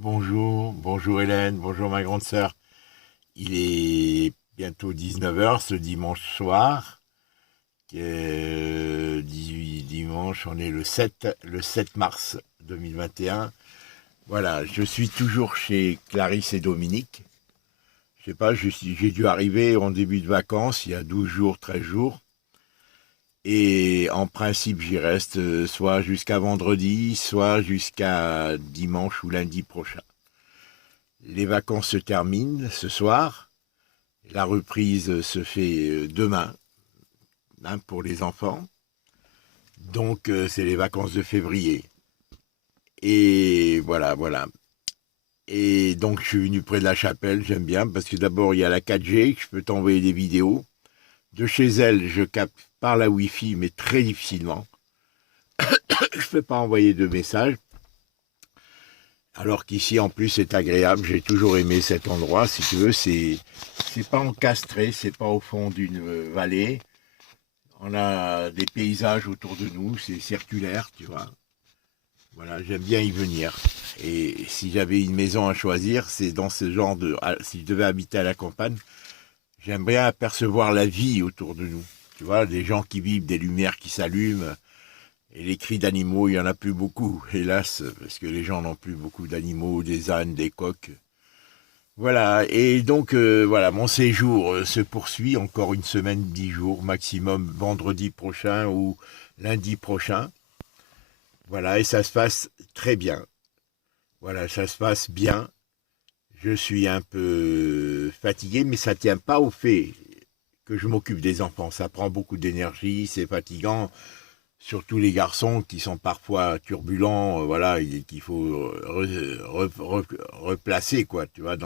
Bonjour Hélène, bonjour ma grande sœur. Il est bientôt 19 heures ce dimanche soir. 18 dimanche, on est le sept mars 2021. Voilà, je suis toujours chez Clarisse et Dominique. Je sais pas, j'ai dû arriver en début de vacances, il y a 12 jours, 13 jours. Et en principe, j'y reste soit jusqu'à vendredi, soit jusqu'à dimanche ou lundi prochain. Les vacances se terminent ce soir. La reprise se fait demain, hein, pour les enfants. Donc, c'est les vacances de février. Et voilà. Et donc, je suis venu près de la chapelle, j'aime bien, parce que d'abord, il y a la 4G, que je peux t'envoyer des vidéos. De chez elle, je capte par la Wi-Fi, mais très difficilement. Je ne peux pas envoyer de messages. Alors qu'ici, en plus, c'est agréable. J'ai toujours aimé cet endroit. Si tu veux, c'est pas encastré, c'est pas au fond d'une vallée. On a des paysages autour de nous, c'est circulaire, tu vois. Voilà, j'aime bien y venir. Et si j'avais une maison à choisir, c'est dans ce genre de... Si je devais habiter à la campagne, j'aimerais apercevoir la vie autour de nous. Tu vois, des gens qui vivent, des lumières qui s'allument. Et les cris d'animaux, il n'y en a plus beaucoup, hélas, parce que les gens n'ont plus beaucoup d'animaux, des ânes, des coqs. Voilà, et donc voilà, mon séjour se poursuit encore une semaine, 10 jours maximum, vendredi prochain ou lundi prochain. Voilà, et ça se passe très bien. Voilà, ça se passe bien. Je suis un peu fatigué, mais ça ne tient pas au fait que je m'occupe des enfants. Ça prend beaucoup d'énergie, c'est fatigant, surtout les garçons qui sont parfois turbulents, voilà, qu'il faut replacer, quoi, tu vois,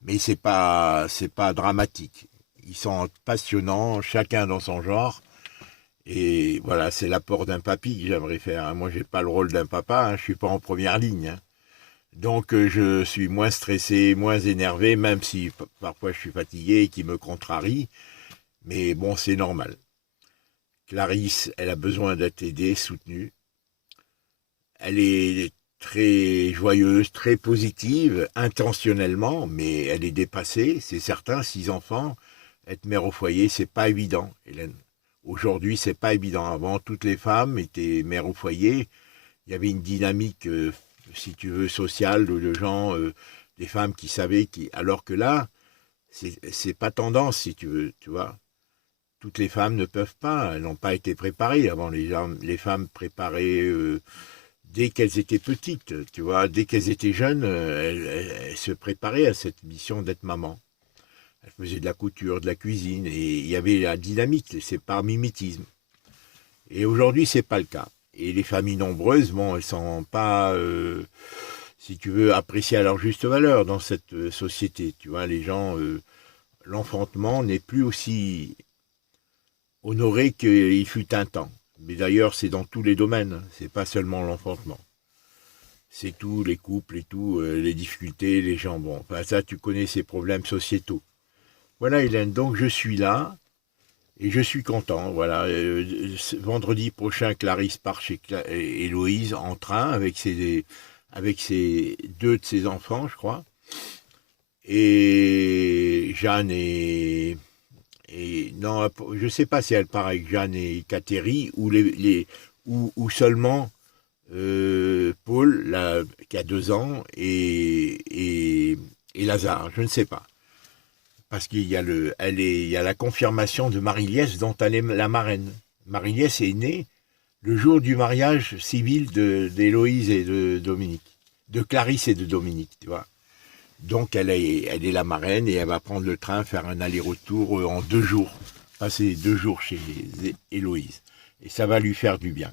mais c'est pas dramatique. Ils sont passionnants, chacun dans son genre. Et voilà, c'est l'apport d'un papy que j'aimerais faire, hein. Moi, j'ai pas le rôle d'un papa, hein, je suis pas en première ligne, hein. Donc, je suis moins stressé, moins énervé, même si parfois je suis fatigué et qui me contrarie. Mais bon, c'est normal. Clarisse, elle a besoin d'être aidée, soutenue. Elle est très joyeuse, très positive, intentionnellement, mais elle est dépassée, c'est certain. 6 enfants, être mère au foyer, c'est pas évident, Hélène. Aujourd'hui, c'est pas évident. Avant, toutes les femmes étaient mères au foyer. Il y avait une dynamique, si tu veux, sociale de gens, des femmes qui savaient alors que là, c'est pas tendance, si tu veux, tu vois. Toutes les femmes ne peuvent pas, elles n'ont pas été préparées. Avant, les femmes préparaient dès qu'elles étaient petites, tu vois, dès qu'elles étaient jeunes, elles se préparaient à cette mission d'être maman. Elles faisaient de la couture, de la cuisine, et il y avait la dynamique, c'est par mimétisme. Et aujourd'hui, c'est pas le cas. Et les familles nombreuses, bon, elles sont pas, si tu veux, appréciées à leur juste valeur dans cette société. Tu vois, les gens, l'enfantement n'est plus aussi honoré qu'il fut un temps. Mais d'ailleurs, c'est dans tous les domaines, c'est pas seulement l'enfantement. C'est tout, les couples et tout, les difficultés, les gens. Bon, enfin, ça, tu connais ces problèmes sociétaux. Voilà, Hélène, donc je suis là et je suis content. Voilà, vendredi prochain, Clarisse part chez Héloïse en train avec ses deux de ses enfants, je crois. Et Jeanne et non, je sais pas si elle part avec Jeanne et Catherine ou seulement Paul, là, qui a 2 ans, et Lazare, je ne sais pas. Parce qu'il y a il y a la confirmation de Marie-Liesse dont elle est la marraine. Marie-Liesse est née le jour du mariage civil d'Héloïse et de Dominique. De Clarisse et de Dominique, tu vois. Donc elle est la marraine et elle va prendre le train, faire un aller-retour en 2 jours. Passer 2 jours chez Héloïse. Et ça va lui faire du bien.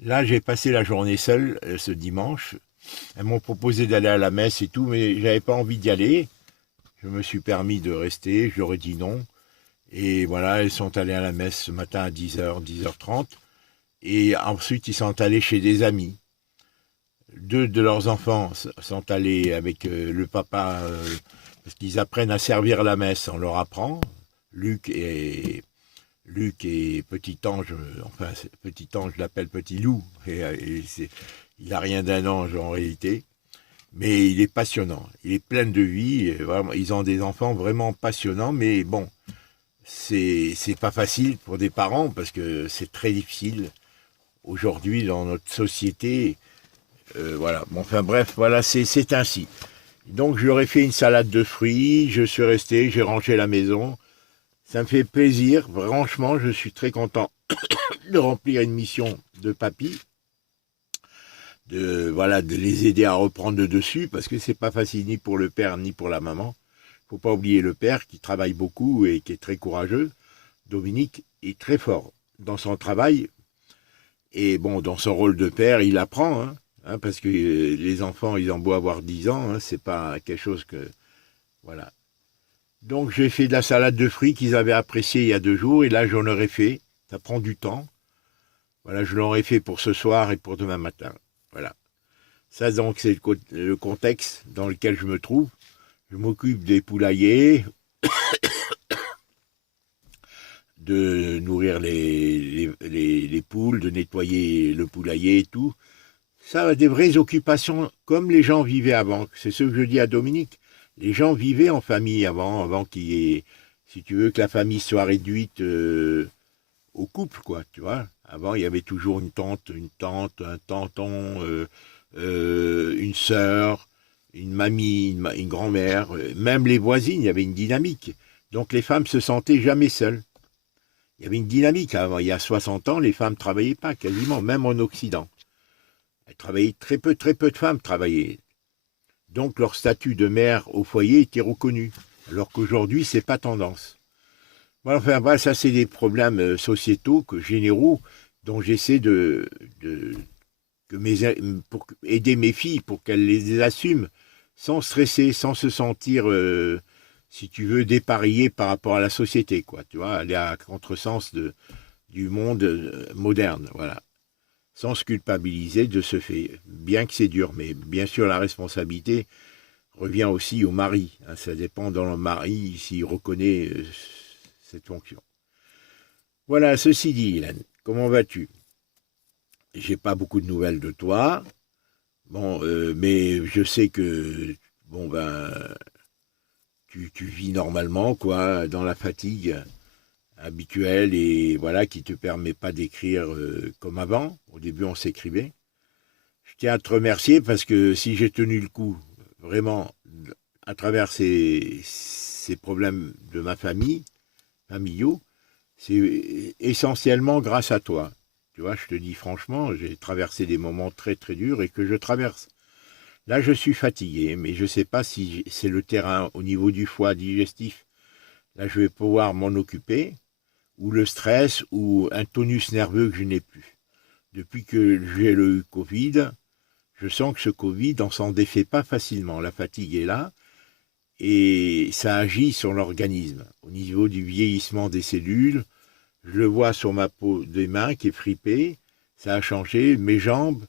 Là, j'ai passé la journée seule ce dimanche. Elles m'ont proposé d'aller à la messe et tout, mais j'avais pas envie d'y aller. Je me suis permis de rester, j'aurais dit non. Et voilà, elles sont allées à la messe ce matin à 10h, 10h30. Et ensuite, ils sont allés chez des amis. Deux de leurs enfants sont allés avec le papa, parce qu'ils apprennent à servir la messe, on leur apprend. Luc et Luc et Petit Ange, enfin Petit Ange, je l'appelle Petit Loup, et il n'a rien d'un ange en réalité. Mais il est passionnant, il est plein de vie, et vraiment, ils ont des enfants vraiment passionnants, mais bon, c'est pas facile pour des parents, parce que c'est très difficile aujourd'hui dans notre société. Voilà, bon, enfin bref, voilà, c'est ainsi. Donc je leur ai fait une salade de fruits, je suis resté, j'ai rangé la maison. Ça me fait plaisir, franchement, je suis très content de remplir une mission de papy, voilà, de les aider à reprendre le dessus, parce que c'est pas facile ni pour le père ni pour la maman. Faut pas oublier le père qui travaille beaucoup et qui est très courageux. Dominique est très fort dans son travail, et bon, dans son rôle de père, il apprend, parce que les enfants, ils ont beau avoir 10 ans, c'est pas quelque chose que... Voilà. Donc j'ai fait de la salade de fruits qu'ils avaient appréciée il y a 2 jours, et là j'en aurais fait. Ça prend du temps. Voilà, je l'aurais fait pour ce soir et pour demain matin. Voilà. Ça donc c'est le contexte dans lequel je me trouve. Je m'occupe des poulaillers, de nourrir les poules, de nettoyer le poulailler et tout. Ça a des vraies occupations comme les gens vivaient avant. C'est ce que je dis à Dominique. Les gens vivaient en famille avant qu'il y ait, si tu veux, que la famille soit réduite au couple, quoi, tu vois. Avant, il y avait toujours une tante, un tonton, une sœur, une mamie, une grand-mère, même les voisines, il y avait une dynamique. Donc les femmes se sentaient jamais seules. Il y avait une dynamique avant. Il y a 60 ans, les femmes ne travaillaient pas, quasiment, même en Occident. Elles travaillaient très peu de femmes travaillaient. Donc leur statut de mère au foyer était reconnu. Alors qu'aujourd'hui, c'est pas tendance. Voilà, enfin, voilà, ça c'est des problèmes sociétaux, généraux, dont j'essaie pour aider mes filles pour qu'elles les assument sans stresser, sans se sentir, si tu veux, dépareillées par rapport à la société, quoi. Tu vois, aller à contresens du monde moderne, voilà. Sans se culpabiliser de ce fait, bien que c'est dur, mais bien sûr la responsabilité revient aussi au mari. Ça dépend dans le mari s'il reconnaît cette fonction. Voilà, ceci dit, Hélène, comment vas-tu? J'ai pas beaucoup de nouvelles de toi. Bon, mais je sais que bon ben tu vis normalement, quoi, dans la fatigue habituelle et voilà qui te permet pas d'écrire comme avant. Au début, on s'écrivait. Je tiens à te remercier parce que si j'ai tenu le coup, vraiment, à travers ces problèmes de ma famille, familiaux, c'est essentiellement grâce à toi. Tu vois, je te dis franchement, j'ai traversé des moments très très durs et que je traverse. Là, je suis fatigué, mais je ne sais pas si c'est le terrain au niveau du foie digestif. Là, je vais pouvoir m'en occuper, ou le stress, ou un tonus nerveux que je n'ai plus. Depuis que j'ai le Covid, je sens que ce Covid, on s'en défait pas facilement. La fatigue est là, et ça agit sur l'organisme. Au niveau du vieillissement des cellules, je le vois sur ma peau des mains qui est fripée, ça a changé, mes jambes.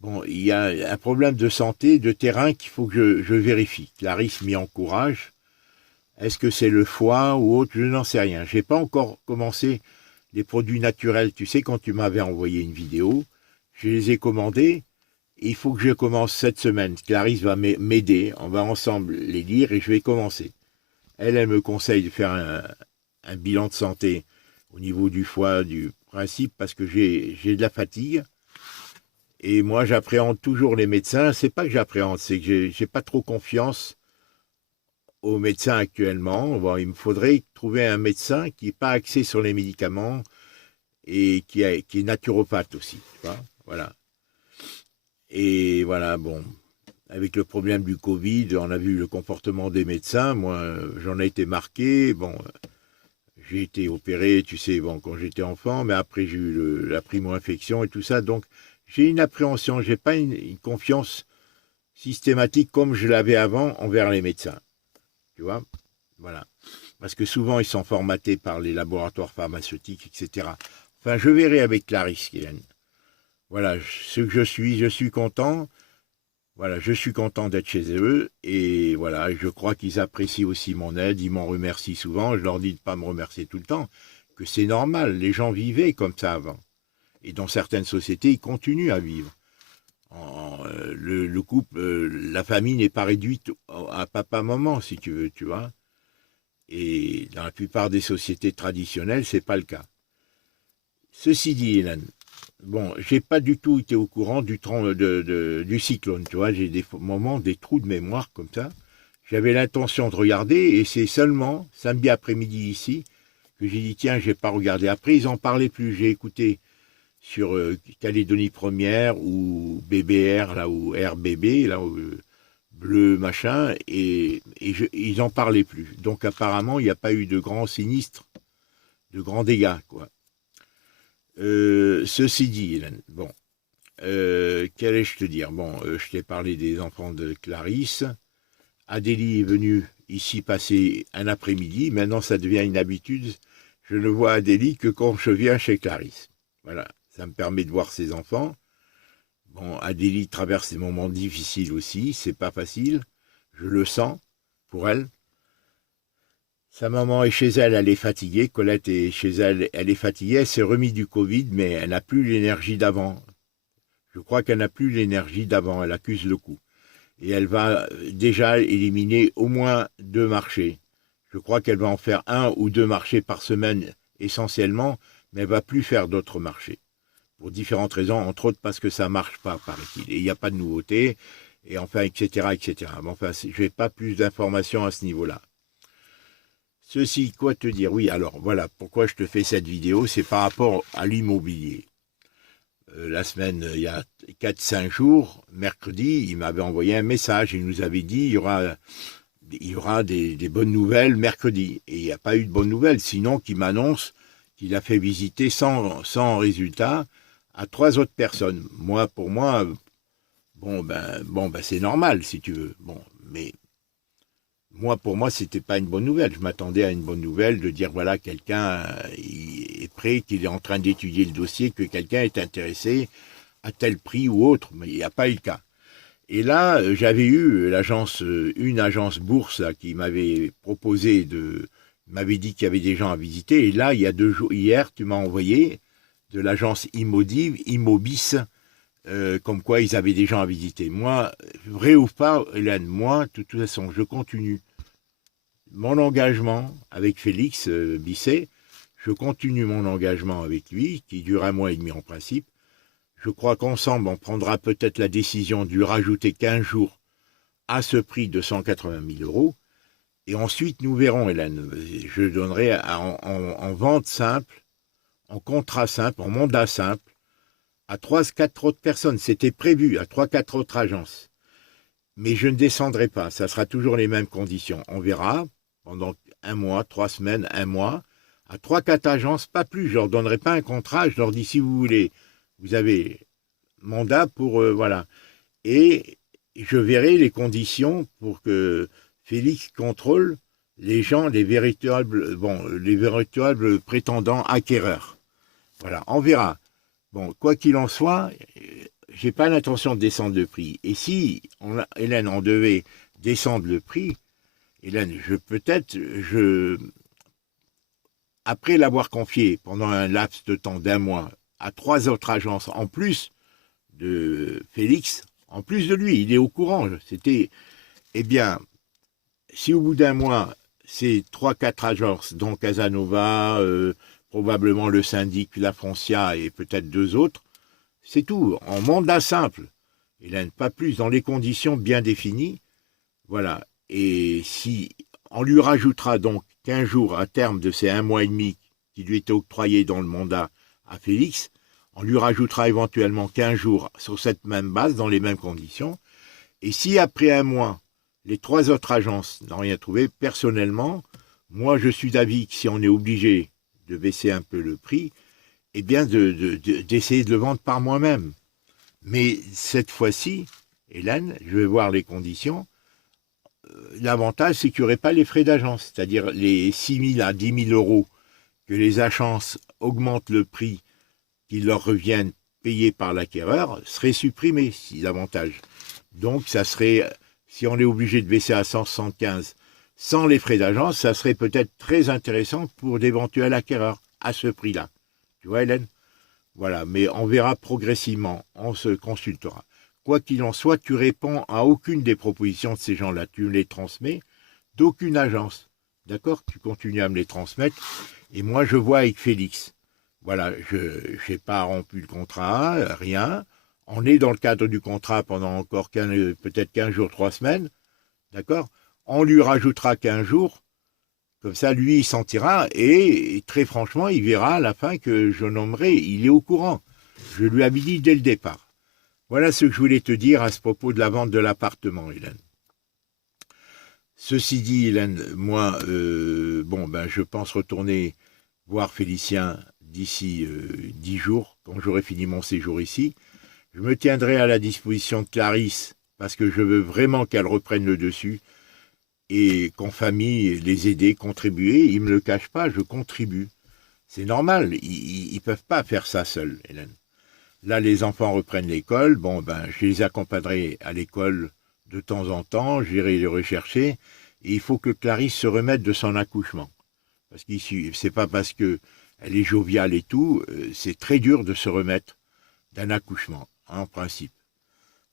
Bon, il y a un problème de santé, de terrain qu'il faut que je vérifie. Clarisse m'y encourage. Est-ce que c'est le foie ou autre? Je n'en sais rien. Je n'ai pas encore commencé les produits naturels. Tu sais, quand tu m'avais envoyé une vidéo, je les ai commandés. Et il faut que je commence cette semaine. Clarisse va m'aider. On va ensemble les lire et je vais commencer. Elle me conseille de faire un bilan de santé au niveau du foie, du principe, parce que j'ai de la fatigue. Et moi, j'appréhende toujours les médecins. C'est pas que j'appréhende, c'est que j'ai pas trop confiance aux médecins actuellement. Bon, il me faudrait trouver un médecin qui n'est pas axé sur les médicaments et qui est naturopathe aussi. Tu vois, voilà. Et voilà, bon, avec le problème du Covid, on a vu le comportement des médecins. Moi, j'en ai été marqué. Bon, j'ai été opéré, tu sais, bon, quand j'étais enfant, mais après j'ai eu la primo-infection et tout ça. Donc, j'ai une appréhension, j'ai pas une confiance systématique comme je l'avais avant envers les médecins. Tu vois, voilà. Parce que souvent, ils sont formatés par les laboratoires pharmaceutiques, etc. Enfin, je verrai avec Clarisse, Hélène. Voilà, ce que je suis content. Voilà, je suis content d'être chez eux. Et voilà, je crois qu'ils apprécient aussi mon aide. Ils m'en remercient souvent. Je leur dis de ne pas me remercier tout le temps. Que c'est normal, les gens vivaient comme ça avant. Et dans certaines sociétés, ils continuent à vivre. Le couple, la famille n'est pas réduite à papa-maman, si tu veux, tu vois. Et dans la plupart des sociétés traditionnelles, c'est pas le cas. Ceci dit, Hélène, bon, j'ai pas du tout été au courant du cyclone, tu vois. J'ai des moments, des trous de mémoire comme ça. J'avais l'intention de regarder et c'est seulement samedi après-midi ici que j'ai dit tiens, j'ai pas regardé. Après, ils en parlaient plus. J'ai écouté sur Calédonie Première ou BBR, là où RBB, là où bleu machin, ils en parlaient plus. Donc apparemment, il n'y a pas eu de grands sinistres, de grands dégâts, quoi. Ceci dit, Hélène, bon, qu'allais-je te dire? Bon, je t'ai parlé des enfants de Clarisse. Adélie est venue ici passer un après-midi. Maintenant, ça devient une habitude. Je ne vois Adélie que quand je viens chez Clarisse. Voilà, ça me permet de voir ses enfants. Bon, Adélie traverse des moments difficiles aussi, c'est pas facile. Je le sens pour elle. Sa maman est chez elle, elle est fatiguée. Colette est chez elle, elle est fatiguée. Elle s'est remise du Covid, mais elle n'a plus l'énergie d'avant. Je crois qu'elle n'a plus l'énergie d'avant. Elle accuse le coup. Et elle va déjà éliminer au moins 2 marchés. Je crois qu'elle va en faire 1 ou 2 marchés par semaine essentiellement, mais elle ne va plus faire d'autres marchés. Pour différentes raisons, entre autres parce que ça ne marche pas, paraît-il. Et il n'y a pas de nouveautés, et enfin, etc., etc. Mais enfin, je n'ai pas plus d'informations à ce niveau-là. Ceci, quoi te dire? Oui, alors voilà, pourquoi je te fais cette vidéo, c'est par rapport à l'immobilier. La semaine, il y a 4-5 jours, mercredi, il m'avait envoyé un message, il nous avait dit il y aura des bonnes nouvelles mercredi. Et il n'y a pas eu de bonnes nouvelles, sinon qu'il m'annonce qu'il a fait visiter sans résultat à 3 autres personnes. Moi, pour moi, bon ben c'est normal si tu veux. Bon, mais moi, pour moi, c'était pas une bonne nouvelle. Je m'attendais à une bonne nouvelle de dire voilà, quelqu'un est prêt, qu'il est en train d'étudier le dossier, que quelqu'un est intéressé à tel prix ou autre, mais il n'y a pas eu le cas. Et là, j'avais eu une agence bourse là, qui m'avait proposé m'avait dit qu'il y avait des gens à visiter. Et là, il y a 2 jours, hier, tu m'as envoyé de l'agence Immobis, comme quoi ils avaient des gens à visiter. Moi, vrai ou pas, Hélène, moi, de toute façon, je continue mon engagement avec Félix Bisset. Je continue mon engagement avec lui, qui dure 1 mois et demi en principe. Je crois qu'ensemble, on prendra peut-être la décision de lui rajouter 15 jours à ce prix de 180 000 euros. Et ensuite, nous verrons, Hélène. Je donnerai en vente simple, en contrat simple, en mandat simple, à 3-4 autres personnes. C'était prévu, à 3-4 autres agences. Mais je ne descendrai pas. Ça sera toujours les mêmes conditions. On verra pendant 1 mois, 3 semaines, 1 mois, à 3-4 agences, pas plus. Je leur donnerai pas un contrat. Je leur dis, si vous voulez, vous avez mandat pour... voilà. Et je verrai les conditions pour que Félix contrôle les gens, les véritables prétendants acquéreurs. Voilà, on verra. Bon, quoi qu'il en soit, j'ai pas l'intention de descendre le prix. Et si, Hélène, on devait descendre le prix, Hélène, après l'avoir confié pendant un laps de temps d'1 mois à 3 autres agences en plus de Félix, en plus de lui, il est au courant. Eh bien, si au bout d'1 mois, c'est 3-4 agences, dont Casanova, probablement le syndic, la Foncia et peut-être 2 autres, c'est tout, en mandat simple. Hélène, pas plus, dans les conditions bien définies. Voilà. Et si on lui rajoutera donc 15 jours à terme de ces 1 mois et demi qui lui étaient octroyés dans le mandat à Félix, on lui rajoutera éventuellement 15 jours sur cette même base, dans les mêmes conditions. Et si après 1 mois, les 3 autres agences n'ont rien trouvé, personnellement, moi je suis d'avis que si on est obligé de baisser un peu le prix, eh bien d'essayer de le vendre par moi-même. Mais cette fois-ci, Hélène, je vais voir les conditions. L'avantage, c'est qu'il n'y aurait pas les frais d'agence, c'est-à-dire les 6 000 à 10 000 euros que les agences augmentent le prix qui leur reviennent payés par l'acquéreur, seraient supprimés, si l'avantage. Donc, ça serait, si on est obligé de baisser à 175 sans les frais d'agence, ça serait peut-être très intéressant pour d'éventuels acquéreurs à ce prix-là. Tu vois, Hélène? Voilà, mais on verra progressivement, on se consultera. quoi qu'il en soit, tu réponds à aucune des propositions de ces gens-là. Tu me les transmets d'aucune agence. D'accord? Tu continues à me les transmettre. Et moi, je vois avec Félix. Voilà, je n'ai pas rompu le contrat, rien. On est dans le cadre du contrat pendant encore peut-être 15 jours, 3 semaines. D'accord? On lui rajoutera 15 jours. Comme ça, lui, il sentira. Et très franchement, il verra à la fin que je nommerai. Il est au courant. Je lui avais dit dès le départ. Voilà ce que je voulais te dire à ce propos de la vente de l'appartement, Hélène. Ceci dit, Hélène, moi, je pense retourner voir Félicien d'ici 10 jours, quand j'aurai fini mon séjour ici. Je me tiendrai à la disposition de Clarisse, parce que je veux vraiment qu'elle reprenne le dessus, et qu'en famille, les aider, contribuer. Ils ne me le cachent pas, je contribue. C'est normal, ils ne peuvent pas faire ça seuls, Hélène. Là, les enfants reprennent l'école. Je les accompagnerai à l'école de temps en temps. J'irai les rechercher. Et il faut que Clarisse se remette de son accouchement. Parce que c'est pas parce qu'elle est joviale et tout, c'est très dur de se remettre d'un accouchement, en principe.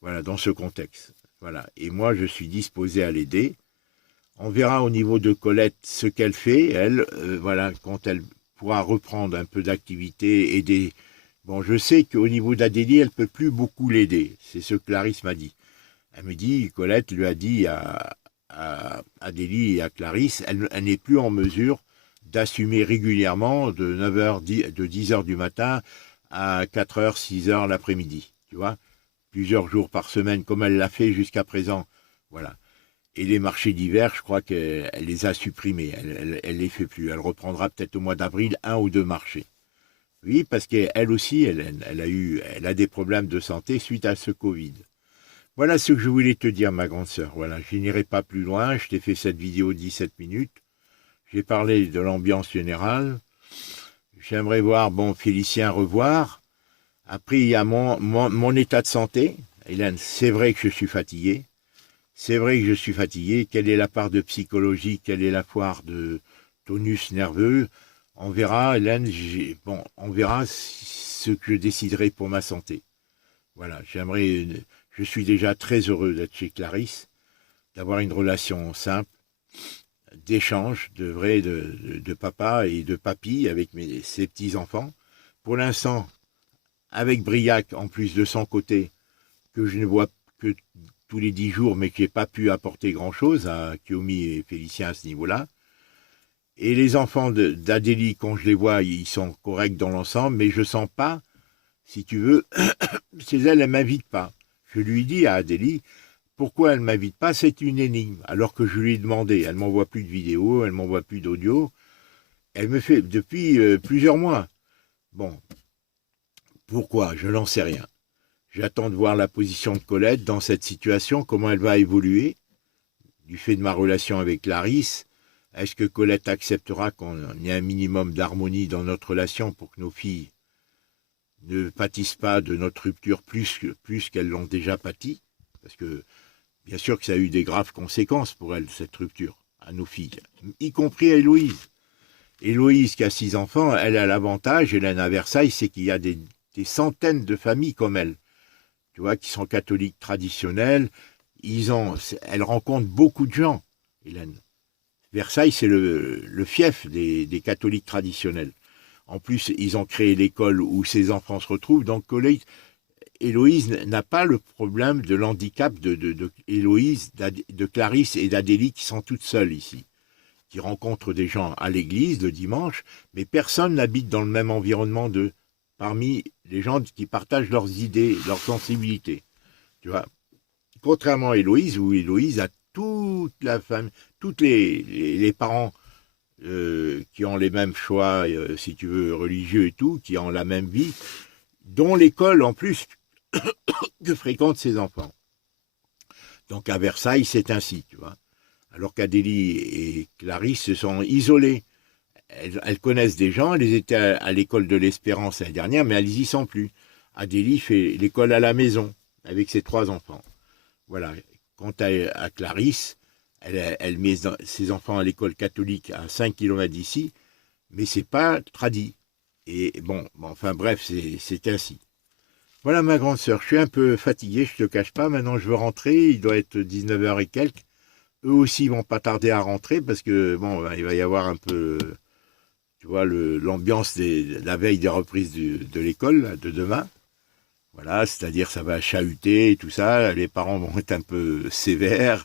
Voilà, dans ce contexte. Voilà. Et moi, je suis disposé à l'aider. On verra au niveau de Colette ce qu'elle fait. Elle, quand elle pourra reprendre un peu d'activité, aider. Bon, je sais qu'au niveau d'Adélie, elle ne peut plus beaucoup l'aider. C'est ce que Clarisse m'a dit. Elle me dit, Colette lui a dit à Adélie et à Clarisse, elle n'est plus en mesure d'assumer régulièrement de 9h, de 10h du matin à 4h, 6h l'après-midi. Tu vois, plusieurs jours par semaine, comme elle l'a fait jusqu'à présent. Voilà. Et les marchés d'hiver, je crois qu'elle les a supprimés. Elle les fait plus. Elle reprendra peut-être au mois d'avril 1 ou 2 marchés. Oui, parce qu'elle aussi, elle a des problèmes de santé suite à ce Covid. Voilà ce que je voulais te dire, ma grande sœur. Voilà, je n'irai pas plus loin. Je t'ai fait cette vidéo de 17 minutes. J'ai parlé de l'ambiance générale. J'aimerais voir, Félicien revoir. Après, il y a mon état de santé. Hélène, c'est vrai que je suis fatigué. C'est vrai que je suis fatigué. Quelle est la part de psychologie? Quelle est la part de tonus nerveux? On verra, Hélène, on verra ce que je déciderai pour ma santé. Voilà, je suis déjà très heureux d'être chez Clarisse, d'avoir une relation simple, d'échange, de papa et de papy avec ses petits-enfants. Pour l'instant, avec Briac, en plus de son côté, que je ne vois que tous les 10 jours, mais qui n'ai pas pu apporter grand-chose à Kiomi et Félicien à ce niveau-là. Et les enfants d'Adélie, quand je les vois, ils sont corrects dans l'ensemble, mais je ne sens pas, si tu veux, chez elle ne m'invite pas. Je lui dis à Adélie, pourquoi elle ne m'invite pas? C'est une énigme. Alors que je lui ai demandé, elle ne m'envoie plus de vidéos, elle ne m'envoie plus d'audio. Elle me fait depuis plusieurs mois. Bon, pourquoi? Je n'en sais rien. J'attends de voir la position de Colette dans cette situation, comment elle va évoluer, du fait de ma relation avec Clarisse. Est-ce que Colette acceptera qu'on ait un minimum d'harmonie dans notre relation pour que nos filles ne pâtissent pas de notre rupture plus qu'elles l'ont déjà pâti? Parce que, bien sûr que ça a eu des graves conséquences pour elles, cette rupture, à nos filles, y compris à Héloïse. Héloïse, qui a 6 enfants, elle a l'avantage, Hélène à Versailles, c'est qu'il y a des centaines de familles comme elle, tu vois, qui sont catholiques traditionnelles. Elle rencontre beaucoup de gens, Hélène. Versailles, c'est le fief des catholiques traditionnels. En plus, ils ont créé l'école où ces enfants se retrouvent. Donc, Héloïse n'a pas le problème de l'handicap de Héloïse, de Clarisse et d'Adélie qui sont toutes seules ici, qui rencontrent des gens à l'église le dimanche, mais personne n'habite dans le même environnement parmi les gens qui partagent leurs idées, leurs sensibilités. Tu vois, contrairement à Héloïse, où Héloïse a toute la famille, tous les parents qui ont les mêmes choix, si tu veux, religieux et tout, qui ont la même vie, dont l'école en plus que fréquentent ses enfants. Donc à Versailles, c'est ainsi, tu vois. Alors qu'Adélie et Clarisse se sont isolées. Elles connaissent des gens, elles étaient à l'école de l'Espérance l'année dernière, mais elles y sont plus. Adélie fait l'école à la maison, avec ses 3 enfants. Voilà. Quant à Clarisse, elle met ses enfants à l'école catholique à 5 km d'ici, mais c'est pas tradit. Et enfin bref, c'est ainsi. Voilà ma grande sœur, je suis un peu fatigué, je te cache pas. Maintenant, je veux rentrer, il doit être 19 h et quelques. Eux aussi vont pas tarder à rentrer parce que, bon, ben, il va y avoir un peu, tu vois, l'ambiance la veille des reprises de l'école, là, de demain. Voilà, c'est-à-dire ça va chahuter et tout ça. Les parents vont être un peu sévères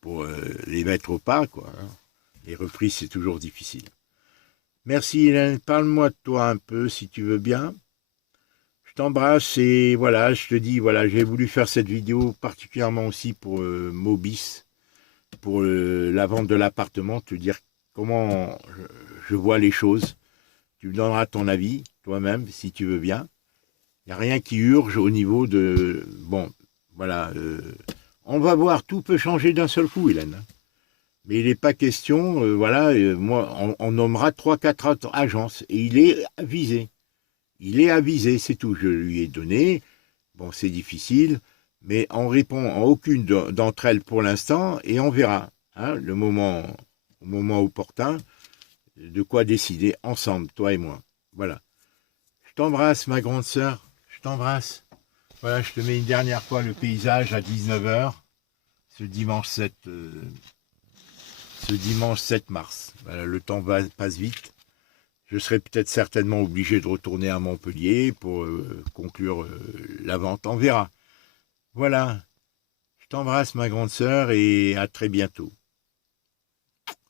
pour les mettre au pas, quoi, hein. Les reprises, c'est toujours difficile. Merci Hélène, parle-moi de toi un peu si tu veux bien. Je t'embrasse et voilà, je te dis, voilà, j'ai voulu faire cette vidéo particulièrement aussi pour Mobis, pour la vente de l'appartement, te dire comment je vois les choses. Tu me donneras ton avis, toi-même, si tu veux bien. Il n'y a rien qui urge au niveau de... Bon, voilà, on va voir, tout peut changer d'un seul coup, Hélène. Mais il n'est pas question, voilà, moi, on nommera trois, quatre autres agences et il est avisé. Il est avisé, c'est tout. Je lui ai donné. Bon, c'est difficile, mais on répond à aucune d'entre elles pour l'instant et on verra, hein, au moment opportun, de quoi décider ensemble, toi et moi. Voilà. Je t'embrasse, ma grande sœur. Je t'embrasse. Voilà, je te mets une dernière fois le paysage à 19 h ce dimanche 7, ce dimanche 7 mars. Voilà, le temps passe vite. Je serai peut-être certainement obligé de retourner à Montpellier pour conclure la vente. On verra. Voilà. Je t'embrasse, ma grande sœur, et à très bientôt.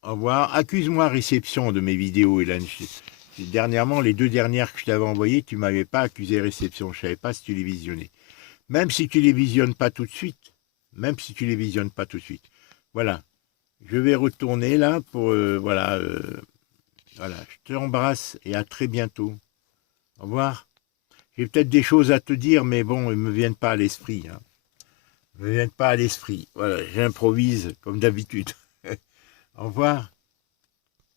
Au revoir. Accuse-moi réception de mes vidéos, Hélène. Dernièrement, les deux dernières que je t'avais envoyées, tu m'avais pas accusé réception. Je savais pas si tu les visionnais. Même si tu les visionnes pas tout de suite. Même si tu les visionnes pas tout de suite. Voilà. Je vais retourner là pour... voilà. Voilà. Je t'embrasse et à très bientôt. Au revoir. J'ai peut-être des choses à te dire, mais bon, elles ne me viennent pas à l'esprit, hein. Elles ne me viennent pas à l'esprit. Voilà, j'improvise comme d'habitude. Au revoir.